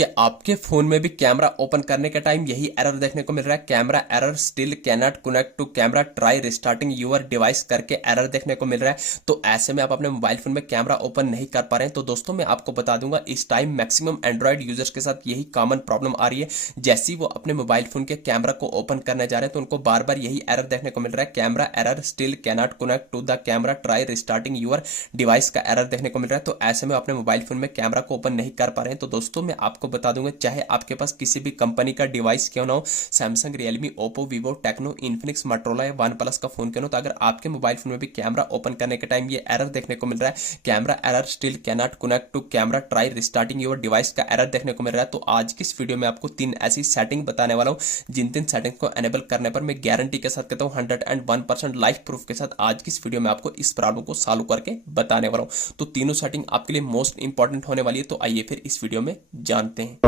कि आपके फोन में भी कैमरा ओपन करने के टाइम यही एरर देखने को मिल रहा है, camera error still cannot connect to camera, try restarting your device करके एरर देखने को मिल रहा है। तो ऐसे में आप अपने मोबाइल फोन में कैमरा ओपन नहीं कर पा रहे हैं। तो दोस्तों मैं आपको बता दूंगा, इस टाइम मैक्सिमम एंड्रॉइड यूजर्स के साथ यही कॉमन प्रॉब्लम आ रही है। जैसे ही वो अपने मोबाइल फोन के कैमरा को ओपन करने जा रहे हैं तो उनको बार बार यही एरर देखने को मिल रहा है, camera error still cannot connect to the camera, try restarting your device का एरर देखने को मिल रहा है। तो ऐसे में अपने मोबाइल फोन में कैमरा को ओपन नहीं कर पा रहे हैं। तो दोस्तों मैं आपको बता दूंगा, चाहे आपके पास किसी भी कंपनी का डिवाइस क्यों ना हो, Samsung, Realme, Oppo, Vivo, Tecno, Infinix, Motorola या वन प्लस का फोन क्यों ना हो, तो अगर आपके मोबाइल फोन में भी कैमरा ओपन करने के टाइम ये एरर देखने को मिल रहा है, camera error still cannot connect to camera, try restarting your device का एरर देखने को मिल रहा है, तो आज की इस वीडियो में आपको 3 ऐसी सेटिंग बताने वाला हूं जिन 3 सेटिंग को एनेबल करने पर मैं गारंटी के साथ कहता हूं 101% लाइफ प्रूफ के साथ आज की इस वीडियो में आपको इस प्रॉब्लम को सॉल्व करके बताने वाला हूं। तो तीनों सेटिंग आपके लिए मोस्ट इंपॉर्टेंट होने वाली है। तो आइए फिर इस वीडियो में जानते हैं।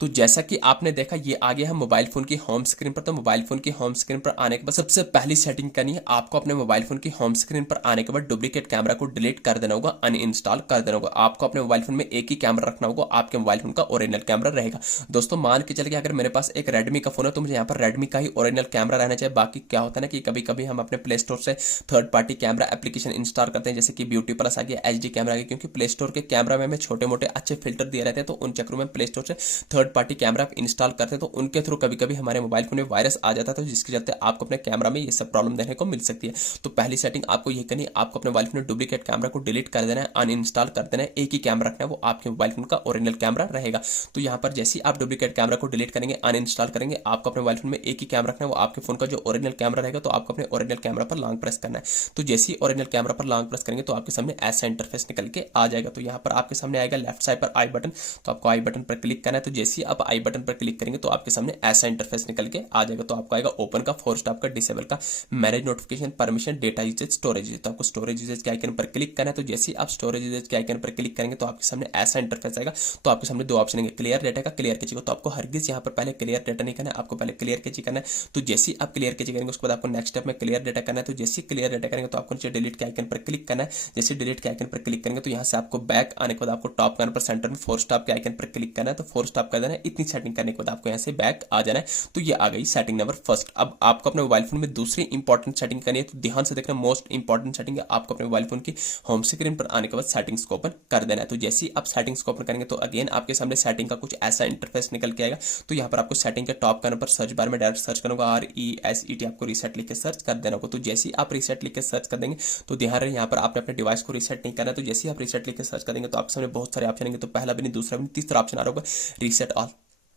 तो जैसा कि आपने देखा, ये आ गया है मोबाइल फोन की होम स्क्रीन पर। तो मोबाइल फोन की होम स्क्रीन पर आने के बाद सबसे पहली सेटिंग करनी है आपको, अपने मोबाइल फोन की होम स्क्रीन पर आने के बाद डुप्लीकेट कैमरा को डिलीट कर देना होगा, अनइंस्टॉल कर देना होगा। आपको अपने मोबाइल फोन में एक ही कैमरा रखना होगा, आपके मोबाइल फोन का ओरिजिनल कैमरा रहेगा। दोस्तों मान के चलिए अगर मेरे पास एक रेडमी का फोन है तो मुझे यहाँ पर रेडमी का ही ओरिजिनल कैमरा रहना चाहिए। बाकी क्या होता है ना कि कभी कभी हम अपने प्ले स्टोर से third party camera application install करते हैं, जैसे कि ब्यूटी प्लस आ गया, एचडी कैमरा आ गया, क्योंकि प्ले स्टोर के कैमरा में हमें छोटे मोटे अच्छे फिल्टर दिए रहते हैं। तो उन चक्रों में प्ले स्टोर से थर्ड पार्टी कैमरा इंस्टॉल करते हैं तो उनके थ्रू कभी कभी हमारे मोबाइल फोन में वायरस आ जाता है, तो जिसके चलते आपको अपने कैमरा में ये सब प्रॉब्लम देखने को मिल सकती है। तो पहली सेटिंग आपको ये करनी है, आपको अपने मोबाइल फोन में डुप्लीकेट कैमरा को डिलीट कर देना है, अनइंस्टॉल कर देना है, एक ही कैमरा रखना है, वो आपके मोबाइल फोन का ओरिजिनल कैमरा रहेगा। तो यहाँ पर जैसे ही आप डुप्लीकेट कैमरा को डिलीट करेंगे, अनइंस्टॉल करेंगे, आपको अपने मोबाइल फोन में एक ही कैमरा रखना है, वो आपके फोन का जो ओरिजिनल कैमरा रहेगा। तो आपको अपने ओरिजिनल कैमरा पर लॉन्ग प्रेस करना है। तो जैसे ही ओरिजिनल कैमरा पर लॉन्ग प्रेस करेंगे तो आपके सामने ऐसा इंटरफेस निकल के आ जाएगा। तो यहाँ पर आपके सामने आएगा लेफ्ट साइड पर आई बटन, तो आपको आई बटन पर क्लिक करना है। तो जैसे ही आप आई बटन पर क्लिक करेंगे तो आपके सामने ऐसा इंटरफेस निकल के आ जाएगा। तो आपको आएगा ओपन का, फोर स्टॉप का, डिसेबल का, manage notification, permission, data usage, storage usage. तो आपको स्टोरेज यूजेज के आइकन पर क्लिक करना है। तो जैसे ही आप स्टोरेज यूजेज के आइकन पर क्लिक करेंगे तो आपके सामने ऐसा इंटरफेस आएगा। तो आपके सामने 2 ऑप्शन है, क्लियर डेटा का, क्लियर कैची का। तो आपको हरगिज यहाँ पर पहले क्लियर डेटा नहीं करना है, आपको पहले क्लियर कैची करना है। तो जैसे ही आप क्लियर कैची करेंगे उसके बाद आपको नेक्स्ट स्टेप में क्लियर डेटा करना है। तो जैसे ही क्लियर डेटा करेंगे तो आपको नीचे डिलीट के आइकन पर क्लिक करना है। जैसे डिलीट के आइकन पर क्लिक करेंगे तो यहाँ से आपको बैक आने के बाद आपको टॉप कार्नर पर सेंटर में फोर स्टॉप के आइकन पर क्लिक करना है। तो फोर स्टॉप कर देना है। इतनी सेटिंग करने के बाद आपको यहाँ से बैक आ जाना है। तो ये आ गई सेटिंग नंबर फर्स्ट। अब आपको अपने मोबाइल फोन में दूसरी इंपॉर्टेंट सेटिंग करनी है। तो ध्यान से देखना, मोस्ट इंपॉर्टेंट सेटिंग है, आपको अपने मोबाइल फोन की होम स्क्रीन पर आने के बाद सेटिंग्स को ओपन कर देना है। तो जैसे ही आप सेटिंग्स को ओपन करेंगे तो अगेन आपके सामने सेटिंग का कुछ ऐसा इंटरफेस निकल के आएगा। तो यहाँ पर आपको सेटिंग के टॉप करने पर सर्च बार में डायरेक्ट सर्च करना होगा, RESET, आपको रीसेट लिख के सर्च कर देना होगा। तो जैसे ही आप रीसेट लिख के सर्च कर देंगे तो ध्यान रहे यहाँ पर आपने अपने डिवाइस को रीसेट नहीं करना। तो जैसे ही आप रीसेट लिख के सर्च कर देंगे तो आपके सामने बहुत सारे ऑप्शन आएंगे। तो पहला भी नहीं, दूसरा भी नहीं, तीसरा ऑप्शन आ रहा होगा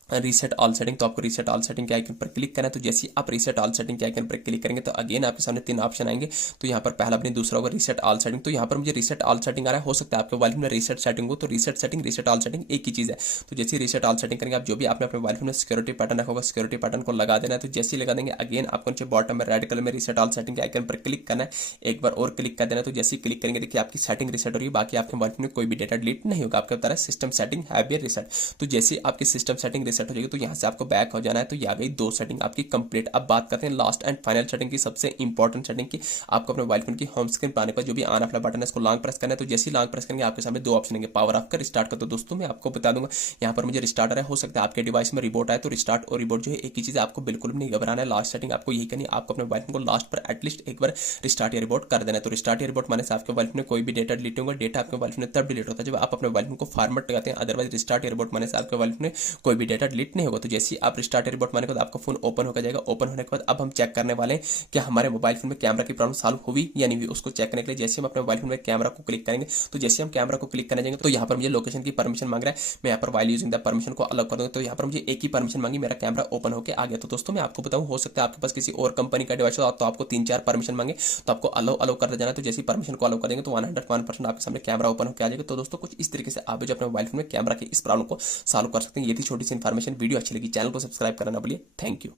रीसेट ऑल सेटिंग। तो आपको रीसेट ऑल सेटिंग के आइकन पर क्लिक करना है। तो जैसे ही आप रीसेट ऑल सेटिंग के आइकन पर क्लिक करेंगे तो अगेन आपके सामने 3 ऑप्शन आएंगे। तो यहाँ पर पहला भी दूसरा होगा रीसेट ऑल सेटिंग। तो यहाँ पर मुझे रीसेट ऑल सेटिंग आ रहा है, हो सकता है आपके मोबाइल में रीसेट सेटिंग हो। तो reset setting, reset all setting एक ही चीज़ है। तो जैसे ही रीसेट ऑल सेटिंग करेंगे, आप जो भी आपने अपने मोबाइल में सिक्योरिटी पैटर्न रखा होगा, सिक्योरिटी पैटर्न को लगा देना है। तो जैसे ही लगा देंगे अगेन आपको नीचे बॉटम में रेड कलर में रीसेट ऑल सेटिंग के आइकन पर क्लिक करना है, एक बार और क्लिक कर देना है। तो जैसे ही क्लिक करेंगे देखिए आपकी सेटिंग रीसेट हो रही है, बाकी आपके मोबाइल में कोई भी डेटा डिलीट नहीं होगा। आपके बता रहा है system setting have been reset. तो जैसे ही आपकी सिस्टम सेटिंग रीसेट हो जाएगी तो यहाँ से आपको बैक हो जाना है। तो ये आ गई 2 सेटिंग आपकी कंप्लीट। अब बात करते हैं लास्ट एंड फाइनल सेटिंग की, सबसे इंपॉर्टेंट सेटिंग की। आपको अपने मोबाइल फोन की होम स्क्रीन पर आने पर जो भी ऑन ऑफ बटन है इसको लॉन्ग प्रेस करना है। तो जैसे ही लॉन्ग प्रेस करेंगे आपके सामने 2 ऑप्शन आएंगे, पावर ऑफ का, रिस्टार्ट का। तो दोस्तों मैं आपको बता दूंगा यहाँ पर मुझे रिस्टार्ट आ रहा है, हो सकता है आपके डिवाइस में रिबोट आए। तो रिस्टार्ट और रिबोट जो है एक ही चीज है, आपको बिल्कुल भी नहीं घबराना है। लास्ट सेटिंग आपको यही करनी है, आपको अपने मोबाइल फोन को लास्ट पर एटलीस्ट एक बार रिस्टार्ट या रिबोट कर देना है। तो रिस्टार्ट या रिबोट माने से आपके मोबाइल फोन में कोई भी डेटा डिलीट होगा। डेटा आपके मोबाइल फोन में तब डिलीट होता है जब आप अपने मोबाइल फोन को फॉर्मेट लगाते हैं। अदरवाइज रिस्टार्ट या रिबोट माने से आपके मोबाइल फोन में कोई भी डेटा डिलीट नहीं होगा। तो जैसे ही आप रिस्टार्ट या रिबोट माने के बाद आपका फोन ओपन होकर जाएगा। ओपन होने के बाद अब हम चेक करने वाले हैं कि हमारे मोबाइल फोन में कैमरा की प्रॉब्लम सॉल्व हुई या नहीं हुई। उसको चेक करने के लिए जैसे हम अपने मोबाइल फोन में कैमरा को क्लिक करेंगे तो जैसे हम कैमरा को क्लिक करने जाएंगे तो यहाँ पर मुझे लोकेशन की परमिशन मांग रहा है। मैं यहाँ पर वाइल यूजिंग द परमिशन को अलग कर दूंगा। तो यहाँ पर मुझे एक ही परमिशन मांगी, मेरा कैमरा ओपन होकर आ गया। तो दोस्तों मैं आपको बताऊं, हो सकता है आपके पास किसी और कंपनी का डिवाइस हो तो आपको 3-4 परमिशन मांगे, तो आपको अलो कर जाना। तो जैसे परमिशन को अलो करेंगे तो 101% आपके सामने कैमरा ओपन होकर आ जाएगा। तो दोस्तों कुछ इस तरीके से आप जो अपने मोबाइल फोन में कैमरा की इस प्रॉब्लम को सॉल्व कर सकते हैं। ये थी छोटी सी इन्फॉर्मेशन। वीडियो अच्छी लगी, चैनल को सब्सक्राइब करना ना भूलिए। Thank you.